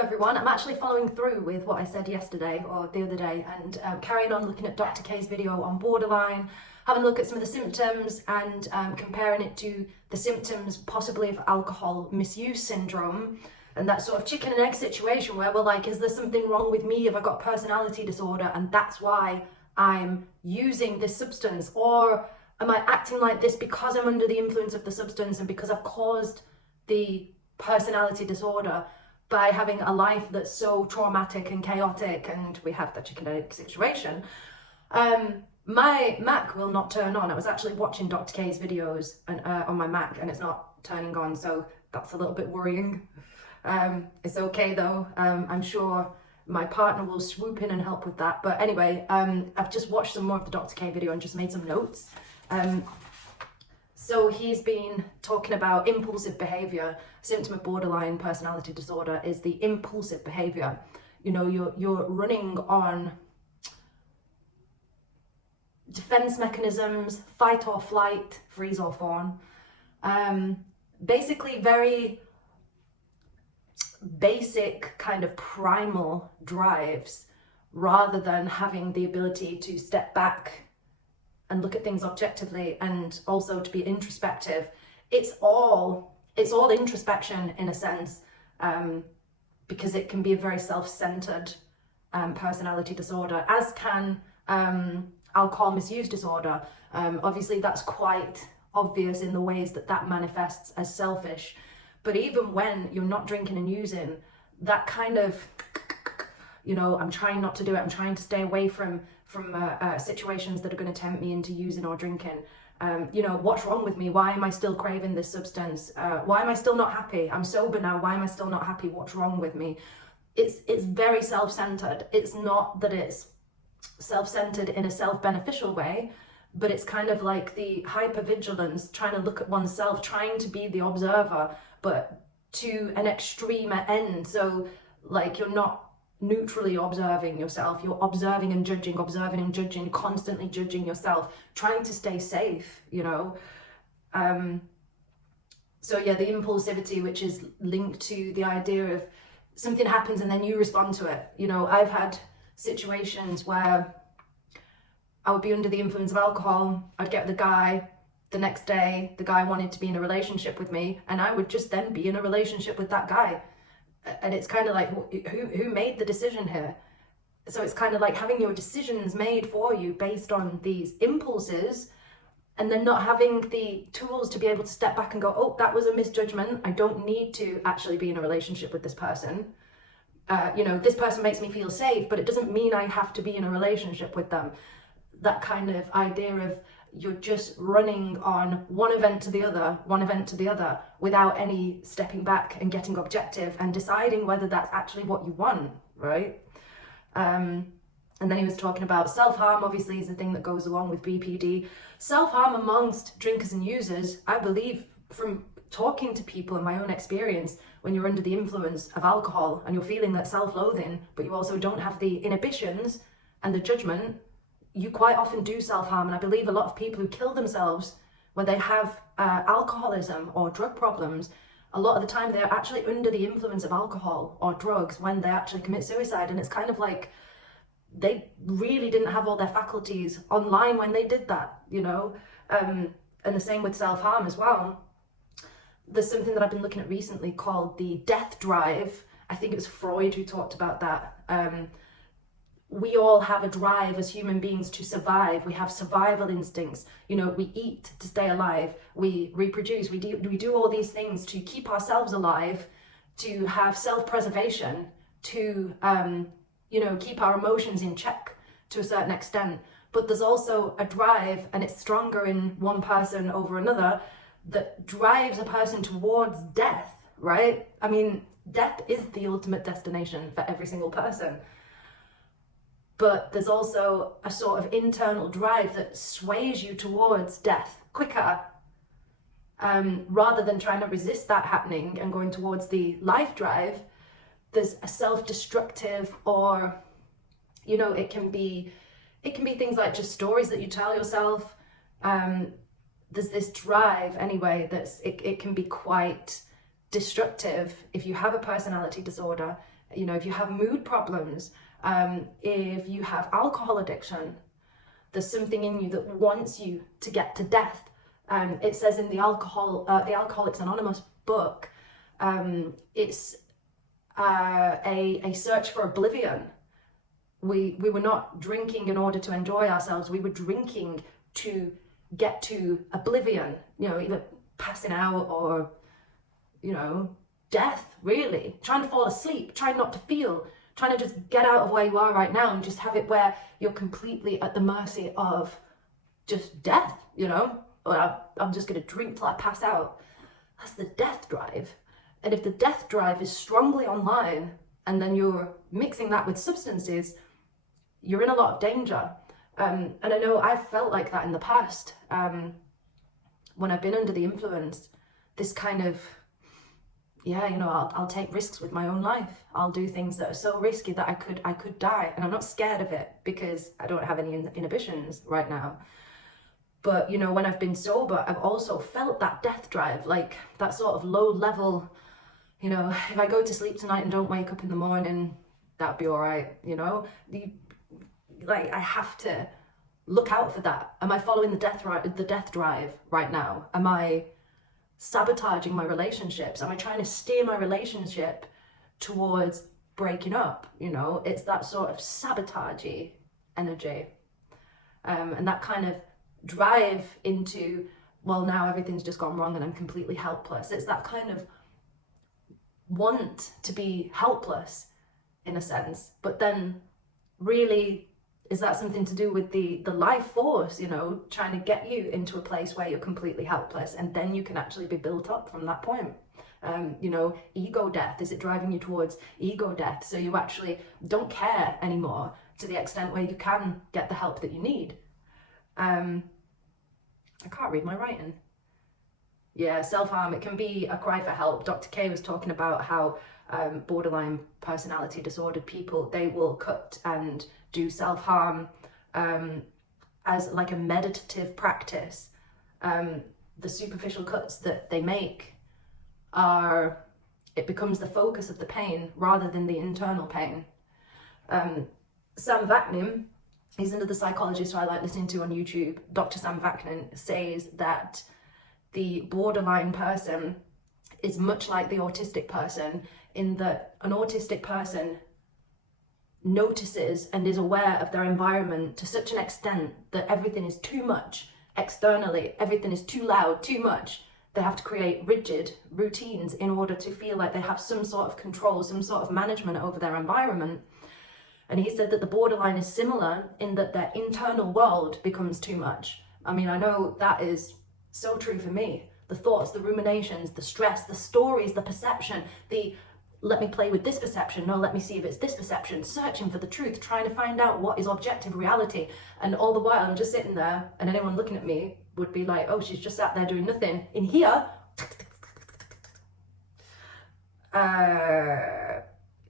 everyone. I'm actually following through with what I said yesterday or the other day and carrying on looking at Dr. K's video on borderline, having a look at some of the symptoms and comparing it to the symptoms possibly of alcohol misuse syndrome and that sort of chicken and egg situation where we're like, is there something wrong with me? Have I got personality disorder and that's why I'm using this substance? Or am I acting like this because I'm under the influence of the substance and because I've caused the personality disorder by having a life that's so traumatic and chaotic, and we have the chicken and egg situation. My Mac will not turn on. I was actually watching Dr. K's videos on my Mac and it's not turning on, so that's a little bit worrying. It's okay though. I'm sure my partner will swoop in and help with that. But anyway, I've just watched some more of the Dr. K video and just made some notes. So he's been talking about impulsive behavior. Symptom of borderline personality disorder is the impulsive behavior. You know, you're running on defense mechanisms, fight or flight, freeze or fawn. Basically very basic kind of primal drives rather than having the ability to step back and look at things objectively and also to be introspective. It's all introspection in a sense, because it can be a very self-centered personality disorder, as can alcohol misuse disorder. Obviously that's quite obvious in the ways that manifests as selfish, but even when you're not drinking and using, that kind of, you know, I'm trying not to do it, I'm trying to stay away from situations that are going to tempt me into using or drinking. You know, what's wrong with me? Why am I still craving this substance? Why am I still not happy? I'm sober now. Why am I still not happy? What's wrong with me? It's very self-centered. It's not that it's self-centered in a self-beneficial way, but it's kind of like the hypervigilance, trying to look at oneself, trying to be the observer, but to an extreme end. So like you're not neutrally observing yourself, you're observing and judging, constantly judging yourself, trying to stay safe, you know. So yeah, the impulsivity, which is linked to the idea of something happens and then you respond to it. You know, I've had situations where I would be under the influence of alcohol, I'd get with the guy, the next day the guy wanted to be in a relationship with me and I would just then be in a relationship with that guy. And it's kind of like, who made the decision here? So it's kind of like having your decisions made for you based on these impulses and then not having the tools to be able to step back and go, oh, that was a misjudgment. I don't need to actually be in a relationship with this person. You know, this person makes me feel safe, but it doesn't mean I have to be in a relationship with them. That kind of idea of you're just running on one event to the other without any stepping back and getting objective and deciding whether that's actually what you want, right? And then he was talking about self-harm, obviously, is the thing that goes along with BPD. Self-harm amongst drinkers and users, I believe from talking to people in my own experience, when you're under the influence of alcohol and you're feeling that self-loathing, but you also don't have the inhibitions and the judgment, you quite often do self-harm. And I believe a lot of people who kill themselves when they have alcoholism or drug problems, a lot of the time they're actually under the influence of alcohol or drugs when they actually commit suicide. And it's kind of like they really didn't have all their faculties online when they did that, you know. And the same with self-harm as well. There's something that I've been looking at recently called the death drive. I think it was Freud who talked about that. We all have a drive as human beings to survive. We have survival instincts. You know, we eat to stay alive. We reproduce. We do all these things to keep ourselves alive, to have self-preservation, to, you know, keep our emotions in check to a certain extent. But there's also a drive, and it's stronger in one person over another, that drives a person towards death, right? I mean, death is the ultimate destination for every single person. But there's also a sort of internal drive that sways you towards death quicker, rather than trying to resist that happening and going towards the life drive. There's a self-destructive, or, you know, it can be things like just stories that you tell yourself. There's this drive anyway it can be quite destructive, if you have a personality disorder, you know, if you have mood problems, if you have alcohol addiction, there's something in you that wants you to get to death. It says in the Alcoholics Anonymous book, it's a search for oblivion. We were not drinking in order to enjoy ourselves. We were drinking to get to oblivion, you know, either passing out or, you know, death, really. Trying to fall asleep, trying not to feel, trying to just get out of where you are right now and just have it where you're completely at the mercy of just death, you know? Or I'm just going to drink till I pass out. That's the death drive. And if the death drive is strongly online and then you're mixing that with substances, you're in a lot of danger. And I know I've felt like that in the past. When I've been under the influence, this kind of, yeah, you know, I'll take risks with my own life. I'll do things that are so risky that I could die. And I'm not scared of it because I don't have any inhibitions right now. But, you know, when I've been sober, I've also felt that death drive, like that sort of low level, you know, if I go to sleep tonight and don't wake up in the morning, that'd be all right, you know? Like, I have to look out for that. Am I following the death drive right now? Am I sabotaging my relationships? Am I trying to steer my relationship towards breaking up? You know, it's that sort of sabotagey energy. And that kind of drive into, well, now everything's just gone wrong and I'm completely helpless. It's that kind of want to be helpless in a sense, but then really, is that something to do with the life force, you know, trying to get you into a place where you're completely helpless and then you can actually be built up from that point? You know, ego death, is it driving you towards ego death? So you actually don't care anymore to the extent where you can get the help that you need. I can't read my writing. Yeah, self-harm, it can be a cry for help. Dr. K was talking about how borderline personality disordered people, they will cut and do self-harm as like a meditative practice. The superficial cuts that they make it becomes the focus of the pain rather than the internal pain. Sam Vaknin, he's another psychologist who I like listening to on YouTube. Dr. Sam Vaknin says that the borderline person is much like the autistic person in that an autistic person notices and is aware of their environment to such an extent that everything is too much externally, everything is too loud, too much. They have to create rigid routines in order to feel like they have some sort of control, some sort of management over their environment. And he said that the borderline is similar in that their internal world becomes too much. I mean, I know that is so true for me. The thoughts, the ruminations, the stress, the stories, the perception, the let me play with this perception, no, let me see if it's this perception, searching for the truth, trying to find out what is objective reality. And all the while I'm just sitting there and anyone looking at me would be like, oh, she's just sat there doing nothing. In here,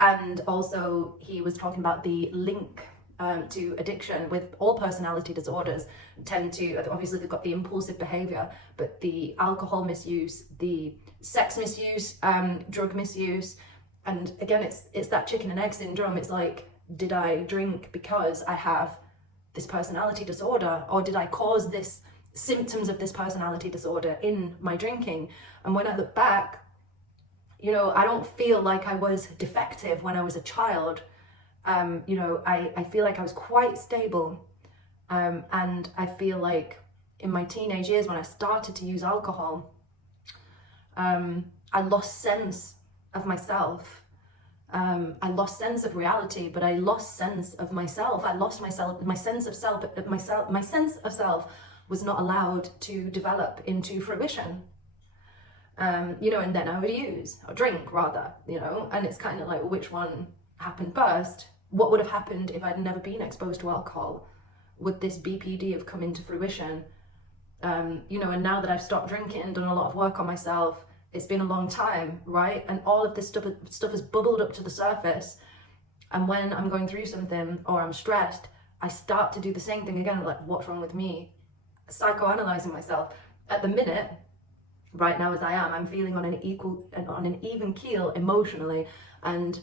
and also he was talking about the link to addiction with all personality disorders tend to, obviously they've got the impulsive behavior, but the alcohol misuse, the sex misuse, drug misuse, and again, it's that chicken and egg syndrome. It's like, did I drink because I have this personality disorder, or did I cause this symptoms of this personality disorder in my drinking? And when I look back, you know, I don't feel like I was defective when I was a child. You know, I feel like I was quite stable. And I feel like in my teenage years when I started to use alcohol, I lost sense of myself. I lost sense of reality, but I lost sense of myself. I lost myself, my sense of self, my sense of self was not allowed to develop into fruition. You know, and then I would use, or drink rather, you know, and it's kind of like, which one happened first? What would have happened if I'd never been exposed to alcohol? Would this BPD have come into fruition? You know, and now that I've stopped drinking and done a lot of work on myself, it's been a long time, right? And all of this stuff has bubbled up to the surface. And when I'm going through something or I'm stressed, I start to do the same thing again, like, what's wrong with me? Psychoanalyzing myself. At the minute, right now as I am. I'm feeling on an even keel emotionally, and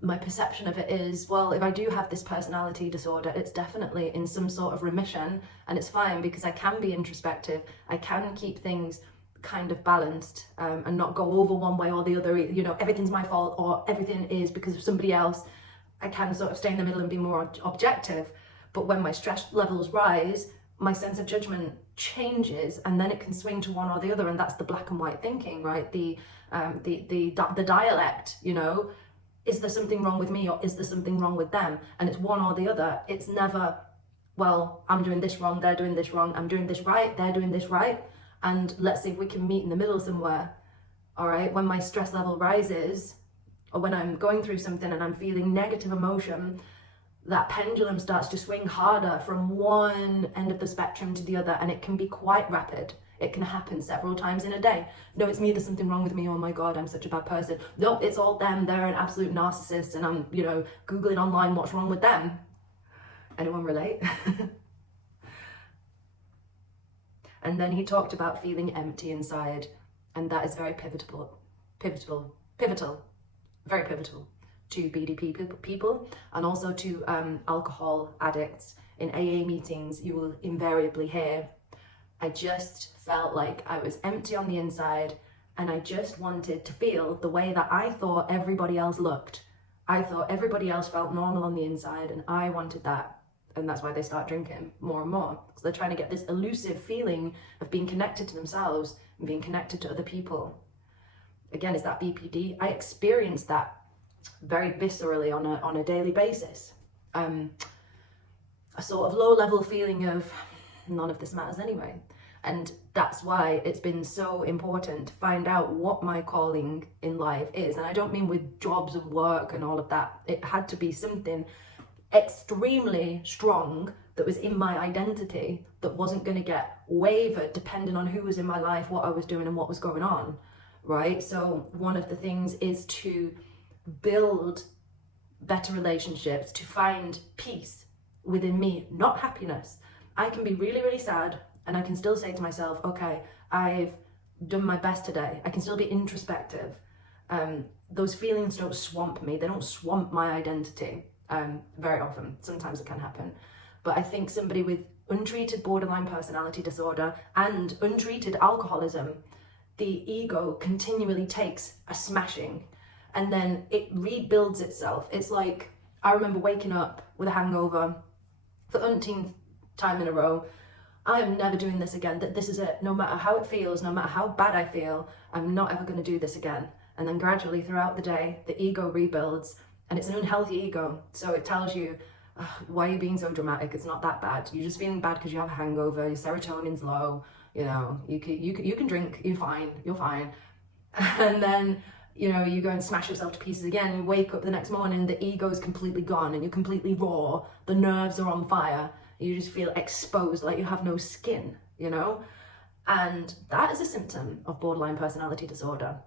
my perception of it is, well, if I do have this personality disorder, it's definitely in some sort of remission, and it's fine because I can be introspective. I can keep things kind of balanced, and not go over one way or the other, everything's my fault or everything is because of somebody else. I can sort of stay in the middle and be more objective. But when my stress levels rise, my sense of judgment changes, and then it can swing to one or the other, and that's the black and white thinking, right? The dialect, is there something wrong with me or is there something wrong with them? And it's one or the other. It's never, well, I'm doing this wrong, they're doing this wrong, I'm doing this right, they're doing this right, and let's see if we can meet in the middle somewhere. All right, when my stress level rises, or when I'm going through something and I'm feeling negative emotion, that pendulum starts to swing harder from one end of the spectrum to the other, and it can be quite rapid. It can happen several times in a day. No, it's me, there's something wrong with me, oh my God, I'm such a bad person. No, it's all them, they're an absolute narcissist, and I'm, Googling online what's wrong with them. Anyone relate? And then he talked about feeling empty inside, and that is very pivotal, very pivotal to BDP people, and also to alcohol addicts. In AA meetings, you will invariably hear, I just felt like I was empty on the inside, and I just wanted to feel the way that I thought everybody else looked. I thought everybody else felt normal on the inside, and I wanted that. And that's why they start drinking more and more, because they're trying to get this elusive feeling of being connected to themselves and being connected to other people. Again, is that BPD? I experienced that very viscerally on a daily basis. A sort of low-level feeling of none of this matters anyway. And that's why it's been so important to find out what my calling in life is. And I don't mean with jobs and work and all of that. It had to be something extremely strong that was in my identity, that wasn't going to get wavered depending on who was in my life, what I was doing and what was going on, right? So one of the things is to build better relationships, to find peace within me, not happiness. I can be really, really sad, and I can still say to myself, okay, I've done my best today. I can still be introspective. Those feelings don't swamp me. They don't swamp my identity. Very often. Sometimes it can happen. But I think somebody with untreated borderline personality disorder and untreated alcoholism, the ego continually takes a smashing, and then it rebuilds itself. It's like, I remember waking up with a hangover for the umpteenth time in a row. I am never doing this again. That this is it. No matter how it feels, no matter how bad I feel, I'm not ever going to do this again. And then gradually throughout the day, the ego rebuilds, and it's an unhealthy ego. So it tells you, why are you being so dramatic? It's not that bad. You're just feeling bad because you have a hangover. Your serotonin's low. You can drink. You're fine. And then you go and smash yourself to pieces again. And you wake up the next morning, the ego is completely gone, and you're completely raw. The nerves are on fire. You just feel exposed, like you have no skin. And that is a symptom of borderline personality disorder.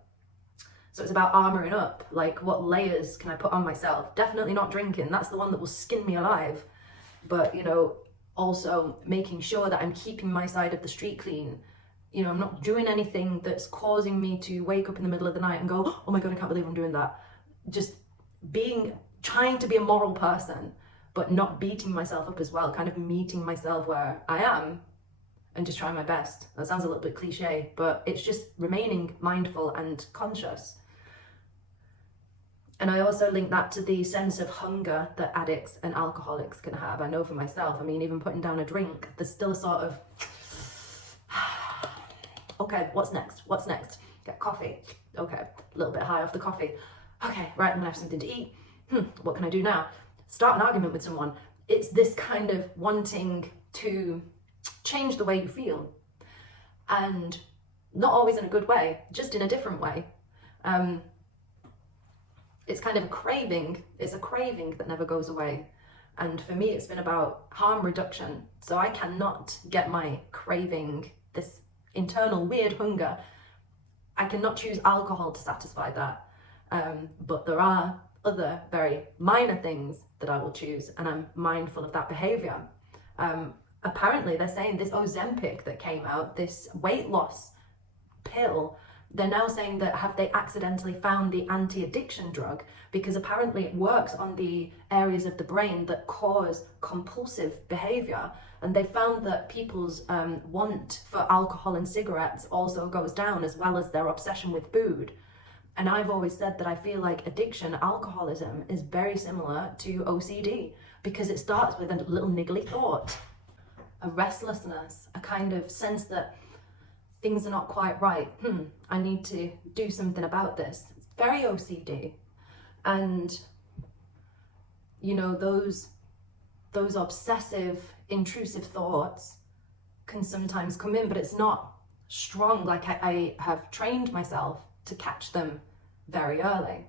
So it's about armoring up, like what layers can I put on myself? Definitely not drinking, that's the one that will skin me alive. But, also making sure that I'm keeping my side of the street clean. I'm not doing anything that's causing me to wake up in the middle of the night and go, oh my God, I can't believe I'm doing that. Just trying to be a moral person, but not beating myself up as well, kind of meeting myself where I am and just trying my best. That sounds a little bit cliche, but it's just remaining mindful and conscious. And I also link that to the sense of hunger that addicts and alcoholics can have. I know for myself, even putting down a drink, there's still a sort of, okay, what's next? Get coffee. Okay, a little bit high off the coffee. Okay, right, I'm gonna have something to eat. What can I do now? Start an argument with someone. It's this kind of wanting to change the way you feel. And not always in a good way, just in a different way. It's kind of a craving. It's a craving that never goes away. And for me, it's been about harm reduction. So I cannot get my craving, this internal weird hunger. I cannot choose alcohol to satisfy that. But there are other very minor things that I will choose, and I'm mindful of that behavior. Apparently they're saying this Ozempic that came out, this weight loss pill, they're now saying that have they accidentally found the anti-addiction drug, because apparently it works on the areas of the brain that cause compulsive behavior. And they found that people's want for alcohol and cigarettes also goes down, as well as their obsession with food. And I've always said that I feel like addiction, alcoholism, is very similar to OCD, because it starts with a little niggly thought, a restlessness, a kind of sense that things are not quite right. I need to do something about this. It's very OCD. And, you know, those obsessive, intrusive thoughts can sometimes come in, but it's not strong. Like I have trained myself to catch them very early.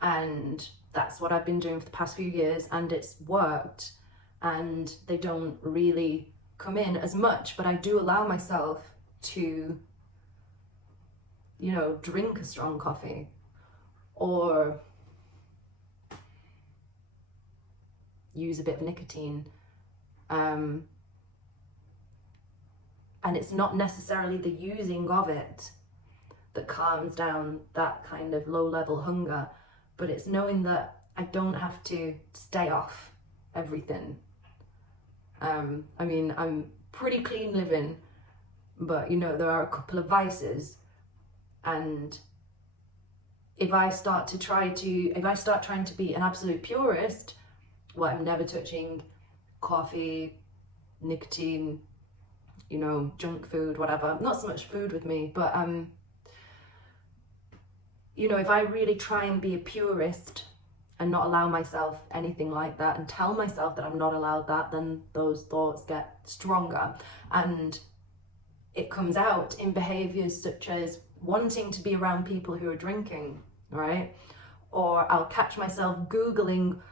And that's what I've been doing for the past few years, and it's worked, and they don't really come in as much, but I do allow myself to, you know, drink a strong coffee, or use a bit of nicotine. And it's not necessarily the using of it that calms down that kind of low-level hunger, but it's knowing that I don't have to stay off everything. I mean, I'm pretty clean living, but, you know, there are a couple of vices, and if I start trying to be an absolute purist, well, I'm never touching coffee, nicotine, you know, junk food, whatever. Not so much food with me, but you know, if I really try and be a purist and not allow myself anything like that, and tell myself that I'm not allowed that, then those thoughts get stronger, and it comes out in behaviors such as wanting to be around people who are drinking, right? Or I'll catch myself Googling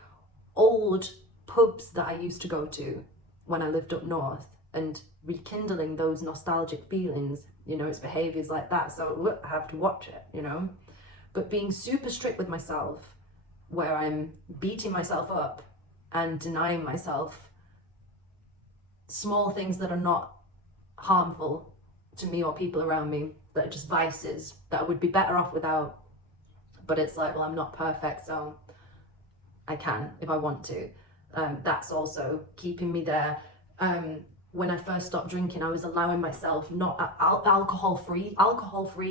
old pubs that I used to go to when I lived up north, and rekindling those nostalgic feelings. You know, it's behaviors like that, so I have to watch it, you know. But being super strict with myself, where I'm beating myself up and denying myself small things that are not harmful to me or people around me, that are just vices that I would be better off without. But it's like, well, I'm not perfect, so I can if I want to. That's also keeping me there. When I first stopped drinking, I was allowing myself not alcohol-free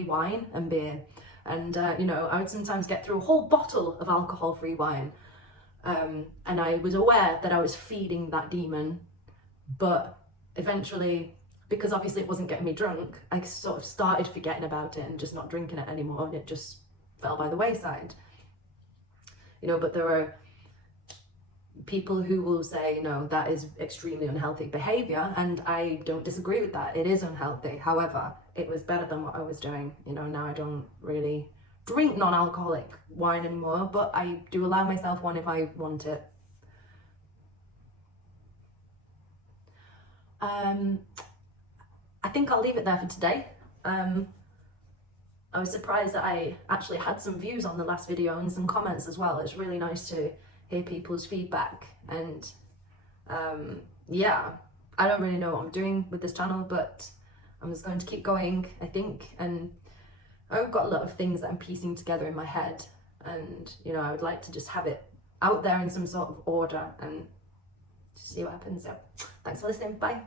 wine and beer. And, you know, I would sometimes get through a whole bottle of alcohol-free wine. And I was aware that I was feeding that demon. But eventually, because obviously it wasn't getting me drunk, I sort of started forgetting about it and just not drinking it anymore. And it just fell by the wayside. You know, but there are people who will say, no, that is extremely unhealthy behavior, and I don't disagree with that. It is unhealthy. However, it was better than what I was doing. You know, now I don't really drink non-alcoholic wine anymore, but I do allow myself one if I want it. I think I'll leave it there for today. I was surprised that I actually had some views on the last video and some comments as well. It's really nice to hear people's feedback, and yeah, I don't really know what I'm doing with this channel, but I'm just going to keep going, I think. And I've got a lot of things that I'm piecing together in my head, and, you know, I would like to just have it out there in some sort of order and see what happens. So thanks for listening. Bye.